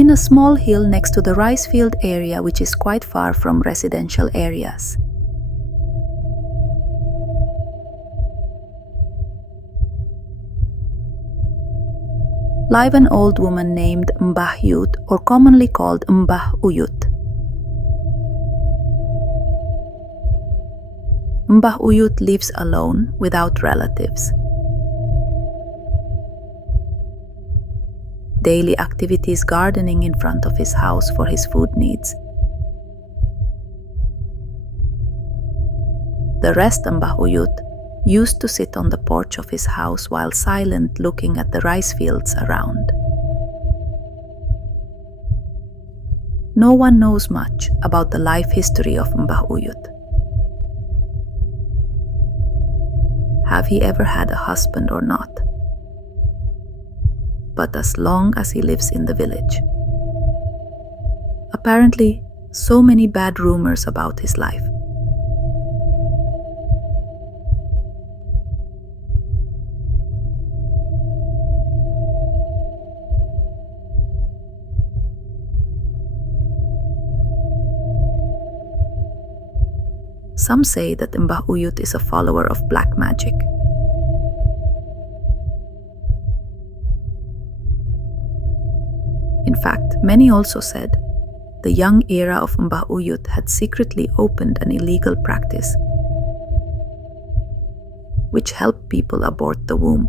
in a small hill next to the rice field area, which is quite far from residential areas. Live an old woman named Mbahyut, or commonly called Mbah Uyut. Mbah Uyut lives alone, without relatives. Daily activities: gardening in front of his house for his food needs. The rest, Mbah Uyut used to sit on the porch of his house while silent, looking at the rice fields around. No one knows much about the life history of Mbah Uyut. Have he ever had a husband or not? But as long as he lives in the village. Apparently, so many bad rumors about his life. Some say that Mbah Uyut is a follower of black magic. In fact, many also said the young era of Mbah Uyut had secretly opened an illegal practice which helped people abort the womb.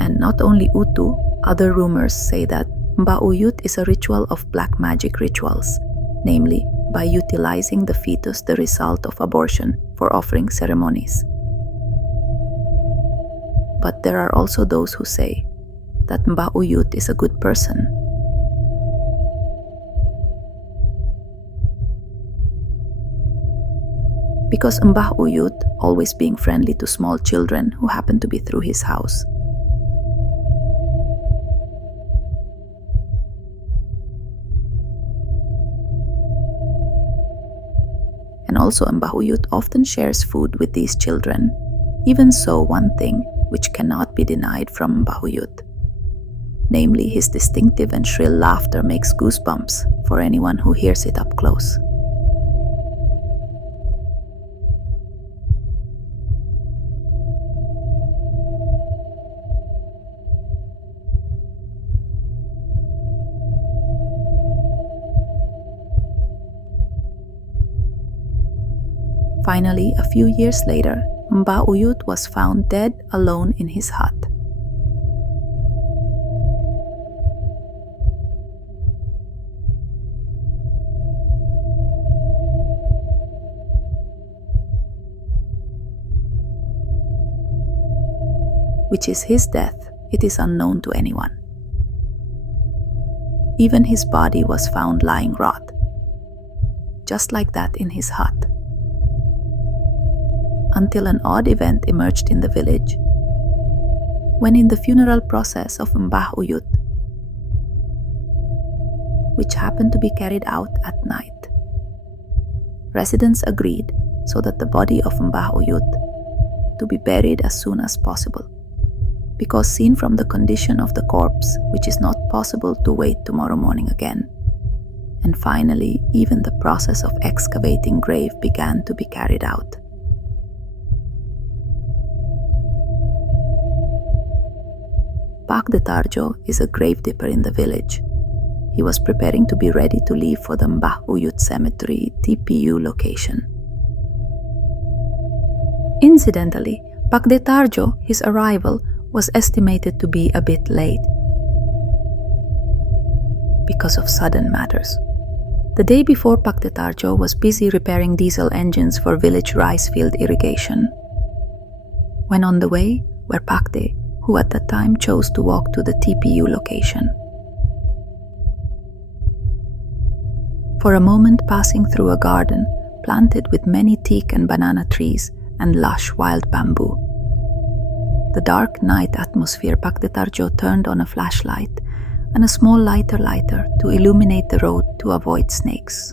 And not only Utu, other rumors say that Mbah Uyut is a ritual of black magic rituals, namely by utilizing the fetus, the result of abortion, for offering ceremonies. But there are also those who say that Mbah Uyut is a good person. Because Mbah Uyut, always being friendly to small children who happen to be through his house. And also Mbah Uyut often shares food with these children. Even so, one thing which cannot be denied from Mbah Uyut, namely his distinctive and shrill laughter, makes goosebumps for anyone who hears it up close. Finally, a few years later, Mbah Uyut was found dead alone in his hut. Which is his death, it is unknown to anyone. Even his body was found lying rot, just like that in his hut. Until an odd event emerged in the village, when in the funeral process of Mbah Uyut, which happened to be carried out at night, residents agreed so that the body of Mbah Uyut to be buried as soon as possible, because seen from the condition of the corpse, which is not possible to wait tomorrow morning again. And finally, even the process of excavating grave began to be carried out. Pak de Tarjo is a grave dipper in the village. He was preparing to be ready to leave for the Mbah Uyut Cemetery TPU location. Incidentally, Pak de Tarjo, his arrival, was estimated to be a bit late because of sudden matters. The day before, Pak de Tarjo was busy repairing diesel engines for village rice field irrigation. When on the way were Pak de, who at that time chose to walk to the TPU location. For a moment, passing through a garden planted with many teak and banana trees and lush wild bamboo. The dark night atmosphere, Pak de Tarjo turned on a flashlight and a small lighter to illuminate the road to avoid snakes.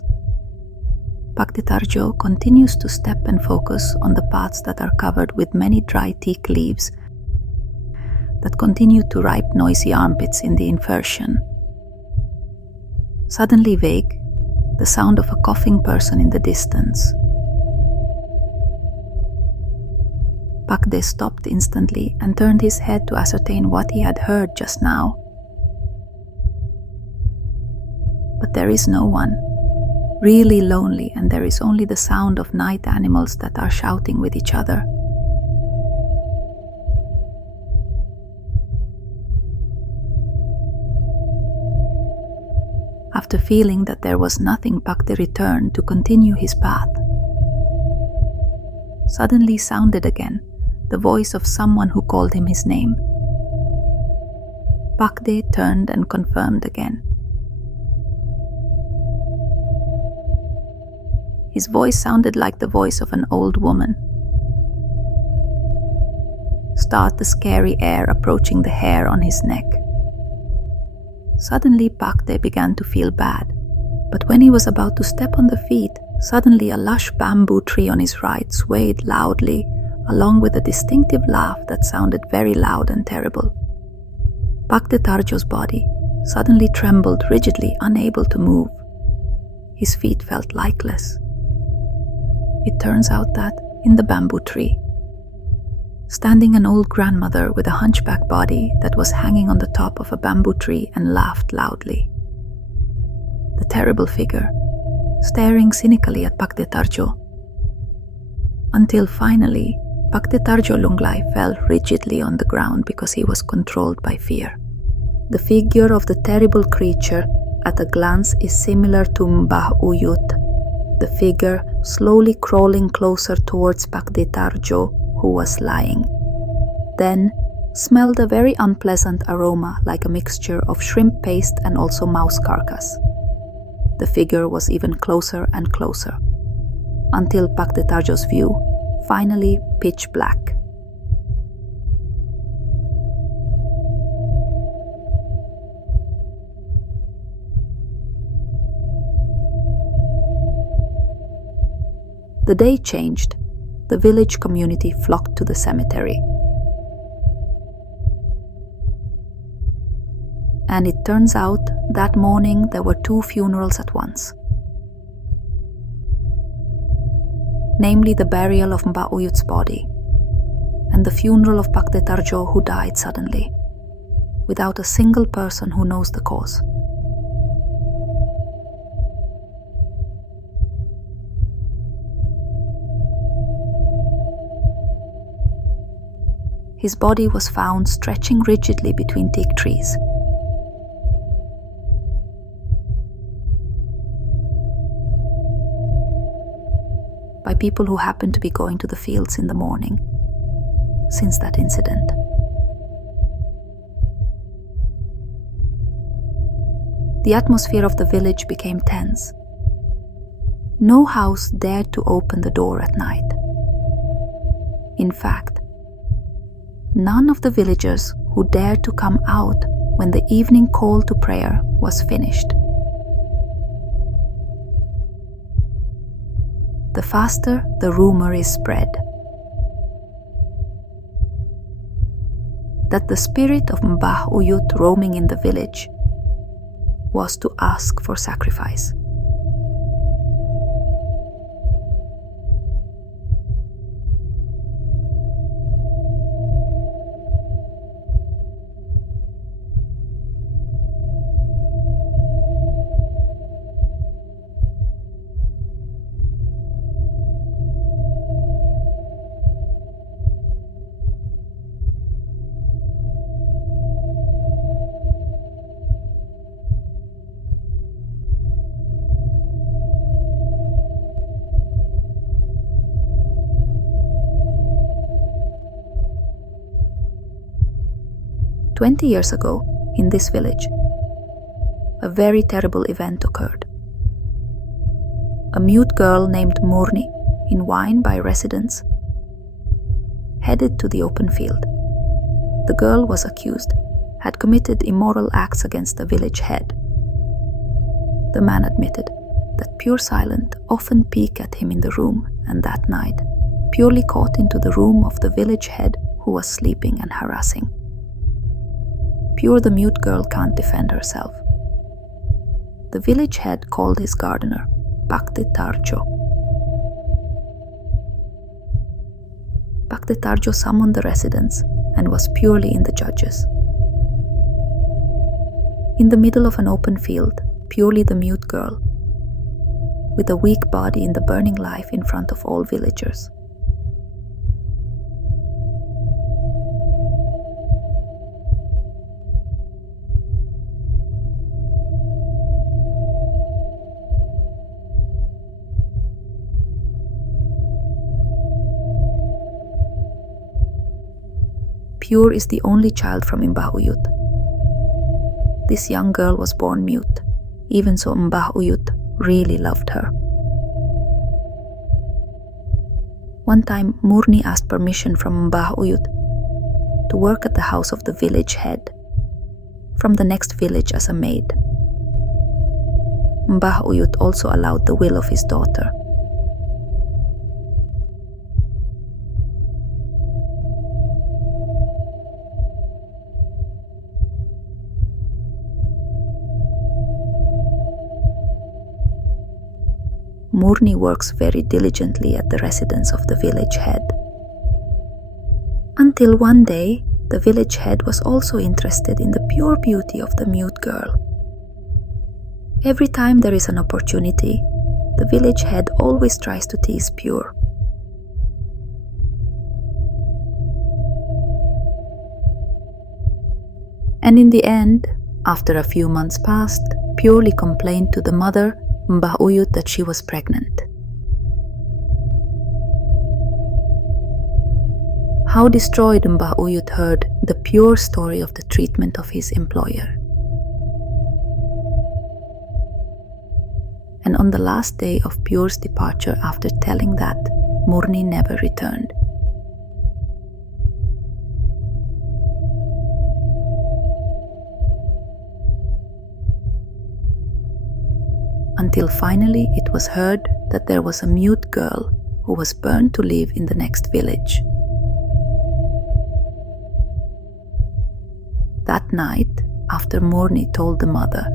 Pak de Tarjo continues to step and focus on the paths that are covered with many dry teak leaves that continued to ripe noisy armpits in the inversion. Suddenly vague, the sound of a coughing person in the distance. Pakde stopped instantly and turned his head to ascertain what he had heard just now. But there is no one. Really lonely, and there is only the sound of night animals that are shouting with each other. After feeling that there was nothing, Pakde returned to continue his path. Suddenly sounded again the voice of someone who called him his name. Pakde turned and confirmed again. His voice sounded like the voice of an old woman. Start the scary air approaching the hair on his neck. Suddenly Pakde began to feel bad, but when he was about to step on the feet, suddenly a lush bamboo tree on his right swayed loudly, along with a distinctive laugh that sounded very loud and terrible. Pakde Tarjo's body suddenly trembled rigidly, unable to move. His feet felt lifeless. It turns out that, in the bamboo tree, standing an old grandmother with a hunchback body that was hanging on the top of a bamboo tree and laughed loudly. The terrible figure, staring cynically at Pakde Tarjo. Until finally, Pakde Tarjo Lunglai fell rigidly on the ground because he was controlled by fear. The figure of the terrible creature at a glance is similar to Mbah Uyut, the figure slowly crawling closer towards Pakde Tarjo, who was lying. Then smelled a very unpleasant aroma like a mixture of shrimp paste and also mouse carcass. The figure was even closer and closer, until Pakde Tarjo's view finally pitch black. The day changed. The village community flocked to the cemetery. And it turns out that morning there were 2 funerals at once. Namely the burial of Mbah Uyut's body and the funeral of Pakde Tarjo, who died suddenly, without a single person who knows the cause. His body was found stretching rigidly between teak trees. By people who happened to be going to the fields in the morning since that incident. The atmosphere of the village became tense. No house dared to open the door at night. In fact, none of the villagers who dared to come out when the evening call to prayer was finished. The faster the rumor is spread that the spirit of Mbah Uyut roaming in the village was to ask for sacrifice. "20 years ago, in this village, a very terrible event occurred. A mute girl named Murni, in wine by residents, headed to the open field. The girl was accused, had committed immoral acts against the village head. The man admitted that Pure Silent often peeked at him in the room, and that night, purely caught into the room of the village head who was sleeping and harassing. Pure the mute girl can't defend herself. The village head called his gardener, Paktetarjo. Paktetarjo summoned the residents and was purely in the judges. In the middle of an open field, purely the mute girl, with a weak body in the burning life in front of all villagers. Pure is the only child from Mbah Uyut. This young girl was born mute, even so Mbah Uyut really loved her. One time, Murni asked permission from Mbah Uyut to work at the house of the village head, from the next village as a maid. Mbah Uyut also allowed the will of his daughter. Murni works very diligently at the residence of the village head. Until one day, the village head was also interested in the pure beauty of the mute girl. Every time there is an opportunity, the village head always tries to tease Pure. And in the end, after a few months passed, Purely complained to the mother, Mbah Uyut, that she was pregnant. How destroyed Mbah Uyut heard the pure story of the treatment of his employer. And on the last day of Pure's departure, after telling that, Murni never returned. Until finally it was heard that there was a mute girl who was burned to live in the next village. That night, after Murni told the mother,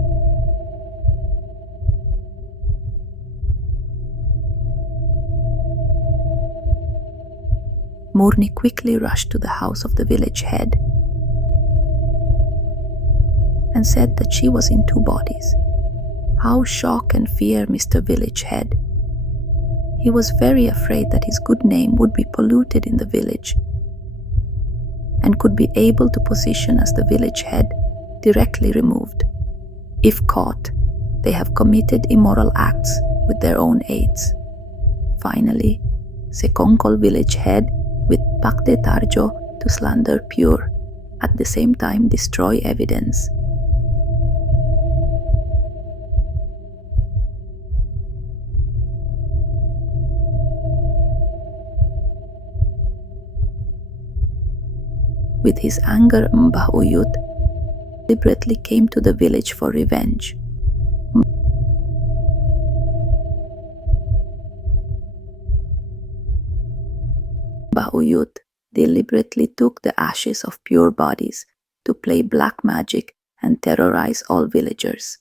Murni quickly rushed to the house of the village head and said that she was in two bodies. How shock and fear Mr. Village Head. He was very afraid that his good name would be polluted in the village and could be able to position as the village head directly removed. If caught, they have committed immoral acts with their own aids. Finally, Sekongkol village head with Pakde Tarjo to slander Pure, at the same time destroy evidence. With his anger, Mbah Uyut deliberately came to the village for revenge. Mbah Uyut deliberately took the ashes of pure bodies to play black magic and terrorize all villagers.